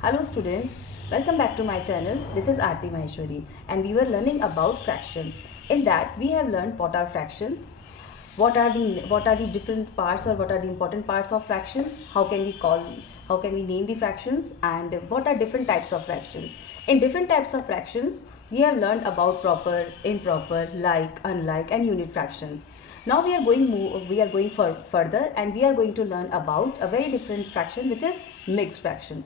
Hello students, welcome back to my channel. This is Aarti Maheshwari and we were learning about fractions. In that we have learned what are fractions, what are the different parts or what are the important parts of fractions, how can we name the fractions, and what are different types of fractions. In different types of fractions we have learned about proper, improper, like, unlike and unit fractions. Now we are going further and we are going to learn about a very different fraction, which is mixed fraction.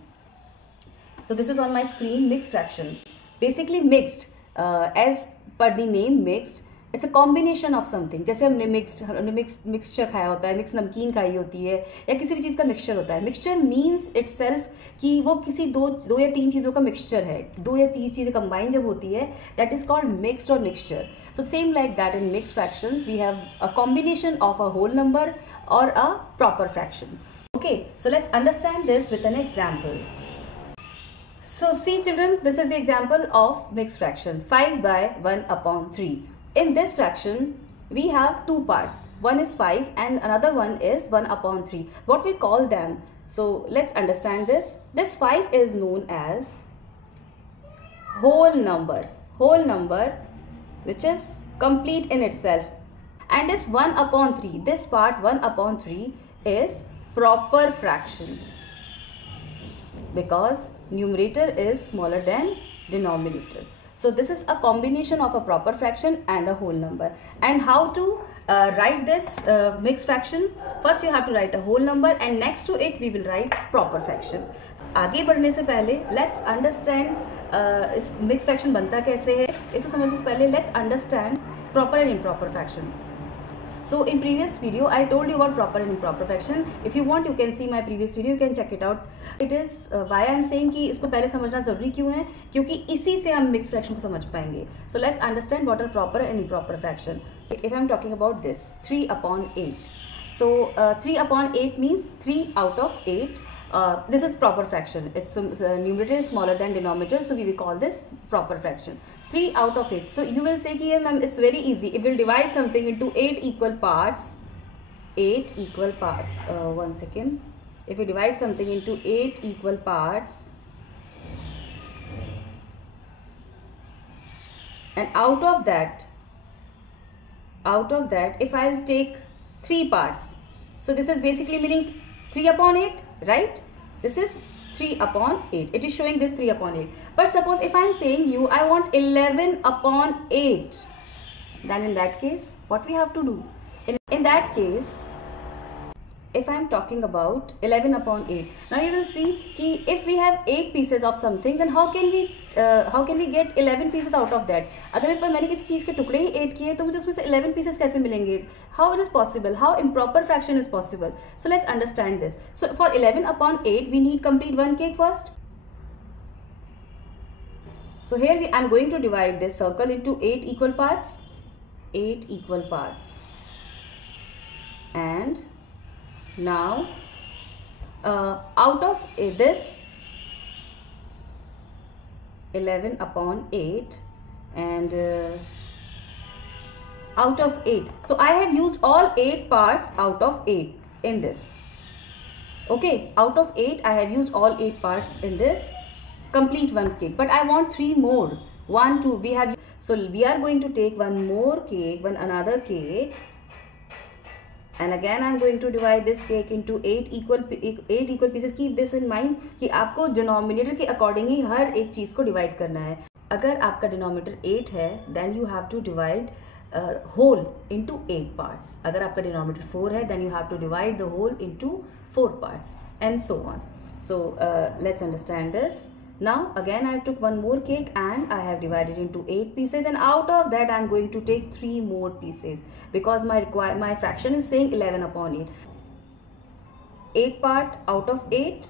So this is on my screen, mixed fraction. Basically mixed, as per the name mixed, it's a combination of something. जैसे हमने mixture खाया होता है, mix नमकीन खाई होती है, या किसी भी चीज़ का मिक्सचर होता है. मिक्सचर मीन्स इटसेल्फ कि वो किसी दो या तीन चीज़ों का मिक्सचर है. दो या तीन चीज़ें कंबाइन जब होती है, दैट इज कॉल्ड मिक्स्ड और mixture. So same like that in mixed fractions, we have a combination of a whole number or a proper fraction. Okay, so let's understand this with an example. So see children, this is the example of mixed fraction, 5 by 1 upon 3. In this fraction, we have two parts. One is 5 and another one is 1 upon 3. What we call them? So let's understand this. This 5 is known as whole number. Whole number which is complete in itself. And this 1 upon 3, this part 1 upon 3 is proper fraction, because numerator is smaller than denominator. So this is a combination of a proper fraction and a whole number. And how to write this mixed fraction? First you have to write a whole number and next to it we will write proper fraction. आगे बढ़ने से पहले let's understand इस mixed fraction बनता कैसे है, इसको समझने से पहले let's understand proper and improper fraction. So in previous video I told you about proper and improper fraction. If you want you can see my previous video, you can check it out. It is why I am saying कि इसको पहले समझना ज़रूरी क्यों है, क्योंकि इसी से हम mixed fraction को समझ पाएंगे. So let's understand what are proper and improper fraction. So if I am talking about this 3 upon 8. So 3 upon 8 means 3 out of 8. This is proper fraction. Its numerator is smaller than denominator, so we will call this proper fraction. 3 out of 8. So you will say कि ma'am it's very easy. If we'll divide something into 8 equal parts, 8 equal parts. One second. If we divide something into 8 equal parts, and out of that, if I'll take 3 parts, so this is basically meaning 3 upon 8. Right? This is 3 upon 8. It is showing this 3 upon 8. But suppose if I am saying you, I want 11 upon 8. Then in that case, what we have to do? In that case, if I am talking about 11 upon 8. Now you will see कि if we have 8 pieces of something, then how can we get 11 pieces out of that? अगर मेरे पास मैंने किसी चीज़ के टुकड़े ही 8 किए तो मुझे उसमें से 11 pieces कैसे मिलेंगे? How it is possible? How improper fraction is possible? So let's understand this. So for 11 upon 8, we need complete one cake first. So here I am going to divide this circle into 8 equal parts. 8 equal parts. And now out of this 11 upon 8 and out of 8, so I have used all 8 parts out of 8 in this. Okay, out of 8 I have used all 8 parts in this complete one cake, but I want 3 more. 1, 2 we have, so we are going to take one more cake, another cake. And again I am going to divide this cake into 8 equal pieces. Keep this in mind कि आपको denominator के according ही हर एक चीज़ को divide करना है. अगर आपका denominator 8 है, then you have to divide whole into 8 parts. अगर आपका denominator 4 है, then you have to divide the whole into 4 parts, and so on. So let's understand this. Now again I took one more cake and I have divided into 8 pieces, and out of that I am going to take 3 more pieces because my fraction is saying 11 upon 8. 8 part out of 8,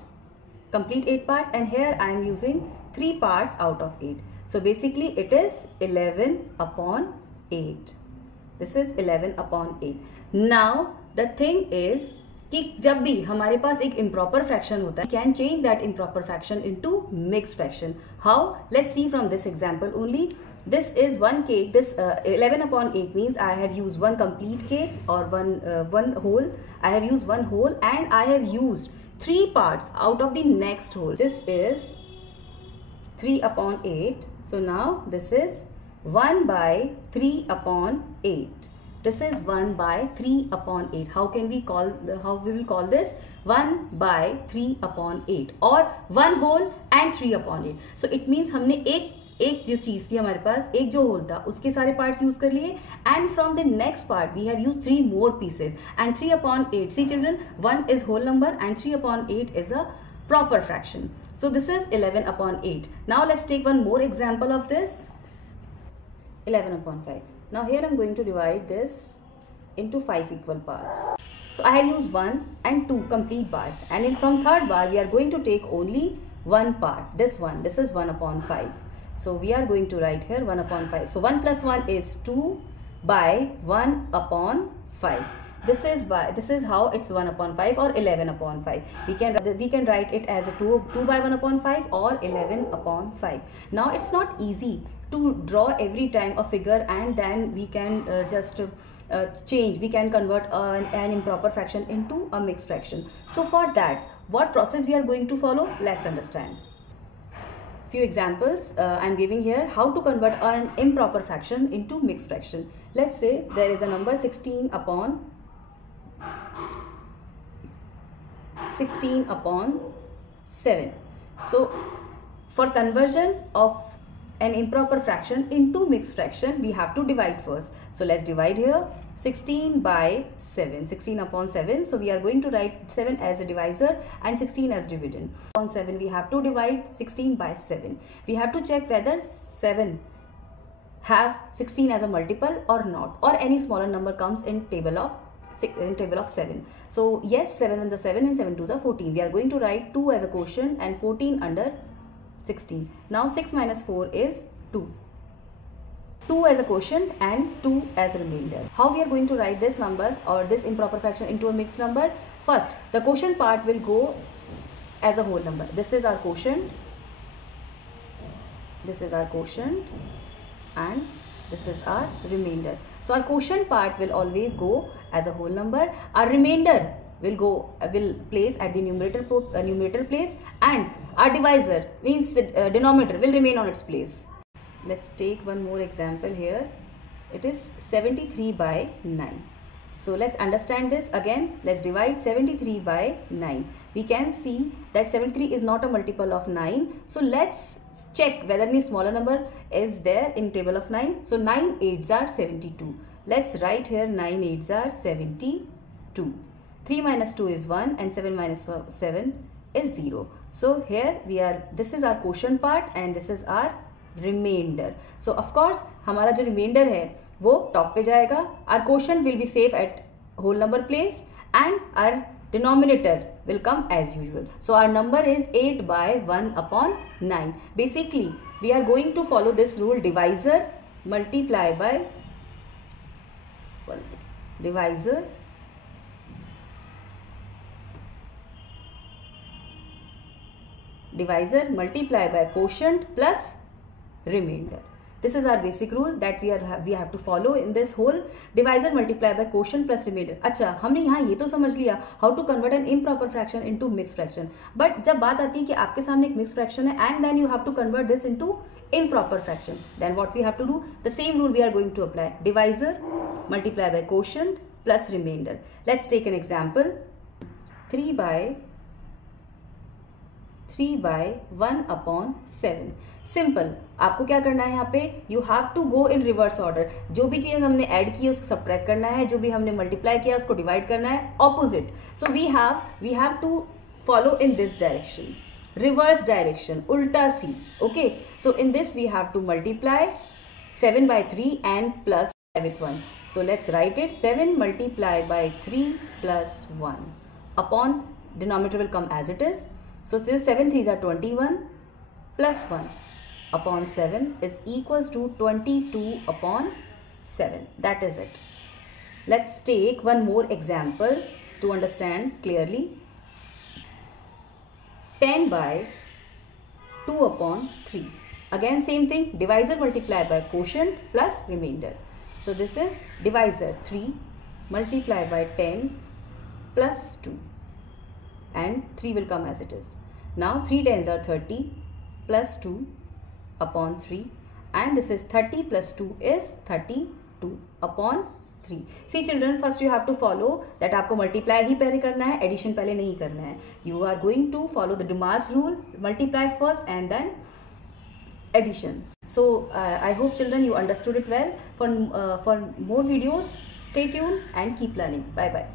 complete 8 parts, and here I am using 3 parts out of 8. So basically it is 11 upon 8. This is 11 upon 8. Now the thing is कि जब भी हमारे पास एक improper fraction होता है, can change that improper fraction into mixed fraction. How? Let's see from this example only. This is one cake. This 11 upon 8 means I have used one complete cake or one whole. I have used one whole and I have used 3 parts out of the next whole. This is 3 upon 8. So now this is 1 by 3 upon 8. This is 1 by 3 upon 8. How we will call this? 1 by 3 upon 8 or 1 whole and 3 upon 8. So it means हमने एक जो चीज़ थी हमारे पास, एक जो whole था उसके सारे parts use कर लिए, and from the next part we have used 3 more pieces, and 3 upon 8. See children, 1 is whole number and 3 upon 8 is a proper fraction. So this is 11 upon 8. Now let's take one more example of this. 11 upon 5. Now here I am going to divide this into 5 equal parts. So I have used 1 and 2 complete bars, and from third bar we are going to take only one part. This is 1 upon 5. So we are going to write here 1 upon 5. So 1 plus 1 is 2 by 1 upon 5. This is how it's 1 upon 5 or 11 upon 5. We can write it as a 2 by 1 upon 5 or 11 upon 5. Now it's not easy to draw every time a figure and then we can change. We can convert an improper fraction into a mixed fraction. So for that, what process we are going to follow? Let's understand. Few examples I am giving here how to convert an improper fraction into mixed fraction. Let's say there is a number 16 upon 7. So for conversion of an improper fraction into mixed fraction, we have to divide first. So let's divide here 16 by 7, 16 upon 7. So we are going to write 7 as a divisor and 16 as dividend. On 7 we have to divide 16 by 7. We have to check whether 7 have 16 as a multiple or not, or any smaller number comes in table of 7. So yes, 7 ones are 7 and 7 twos are 14. We are going to write 2 as a quotient and 14 under 16. Now 6 minus 4 is 2. 2 as a quotient and 2 as a remainder. How we are going to write this number or this improper fraction into a mixed number? First, the quotient part will go as a whole number. This is our quotient. This is our quotient and this is our remainder. So our quotient part will always go as a whole number. Our remainder will place at the numerator place, and our divisor means denominator will remain on its place. Let's take one more example here. It is 73 by 9. So let's understand this again. Let's divide 73 by 9. We can see that 73 is not a multiple of 9. So let's check whether any smaller number is there in table of 9. So 9 8s are 72. Let's write here 9 8s are 72. 3 minus 2 is 1 and 7 minus 7 is 0. So here this is our quotient part and this is our remainder. So of course हमारा जो remainder है वो top पे जाएगा. Our quotient will be safe at whole number place and our denominator will come as usual. So our number is 8 by 1 upon 9. Basically we are going to follow this rule: divisor multiply by divisor multiply by quotient plus remainder. This is our basic rule that we have to follow in this whole divisor multiply by quotient plus remainder. अच्छा, हमने यहाँ ये तो समझ लिया how to convert an improper fraction into mixed fraction. But जब बात आती है कि आपके सामने एक mixed fraction है and then you have to convert this into improper fraction, then what we have to do? The same rule we are going to apply. Divisor multiply by quotient plus remainder. Let's take an example. 3 by 1 upon 7. Simple, आपको क्या करना है यहाँ पे? You have to go in reverse order. जो भी चीज हमने ऐड की है उसको सब्ट्रैक्ट करना है, जो भी हमने मल्टीप्लाई किया उसको डिवाइड करना है, opposite. So we have to follow in this direction, reverse direction, उल्टा सी. Okay, so in this we have to multiply 7 by 3 and plus with 1. So let's write it. 7 multiplied by 3 plus 1 upon denominator will come as it is. So this 7 3s are 21 plus 1 upon 7 is equals to 22 upon 7. That is it. Let's take one more example to understand clearly. 10 by 2 upon 3. Again same thing, divisor multiplied by quotient plus remainder. So this is divisor 3 multiplied by 10 plus 2. and 3 will come as it is. Now 3 tens are 30 plus 2 upon 3, and this is 30 plus 2 is 32 upon 3. See children, first you have to follow that आपको multiply ही पहले करना है, addition पहले नहीं करना है. You are going to follow the Dumas rule, multiply first and then addition. So I hope children you understood it well. For more videos, stay tuned and keep learning. Bye bye.